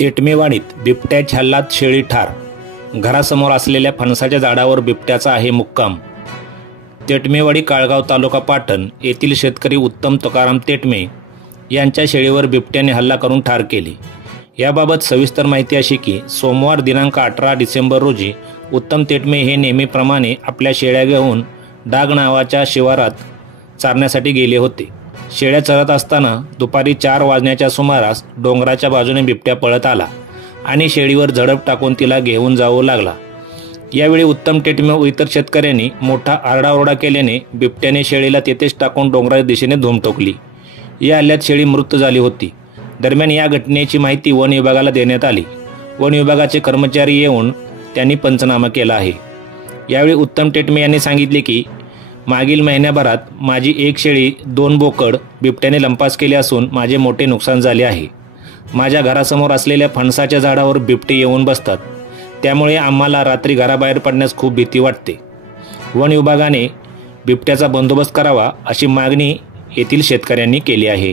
तेटमेवाडीत बिबट्याच्या हल्ल्यात शेळी ठार. घरासमोर असलेल्या फणसाच्या झाडावर बिबट्याचा आहे मुक्काम. तेटमेवाडी काळगाव तालुका पाटण येथील शेतकरी उत्तम तुकाराम तेटमे यांच्या शेळीवर बिबट्याने हल्ला करून ठार केली. याबाबत सविस्तर माहिती अशी की सोमवार दिनांक 18 डिसेंबर रोजी उत्तम तेटमे हे नेहमीप्रमाणे आपल्या शेळ्या घेऊन डाग नावाच्या शिवारात चारण्यासाठी गेले होते. शेळ्या चरत असताना दुपारी 4 वाजण्याच्या सुमारास डोंगराच्या बाजूने बिबट्या पळत आला आणि शेळीवर झडप टाकून तिला घेऊन जाऊ लागला. यावेळी उत्तम तेटमे व इतर शेतकऱ्यांनी मोठा आरडाओरडा केल्याने बिबट्याने शेळीला तेथेच टाकून डोंगराच्या दिशेने धूम ठोकली. या हल्ल्यात शेळी मृत झाली होती. दरम्यान या घटनेची माहिती वन विभागाला देण्यात आली. वन विभागाचे कर्मचारी येऊन त्यांनी पंचनामा केला आहे. यावेळी उत्तम तेटमे यांनी सांगितले की मागील महिन्याभरात माझी एक शेळी 2 बोकड बिबट्याने लंपास केले असून माझे मोठे नुकसान झाले आहे. माझ्या घरासमोर असलेल्या फणसाच्या झाडावर बिबटे येऊन बसतात, त्यामुळे आम्हाला रात्री घराबाहेर पडण्यास खूप भीती वाटते. वन विभागाने बिबट्याचा बंदोबस्त करावा अशी मागणी येथील शेतकऱ्यांनी केली आहे.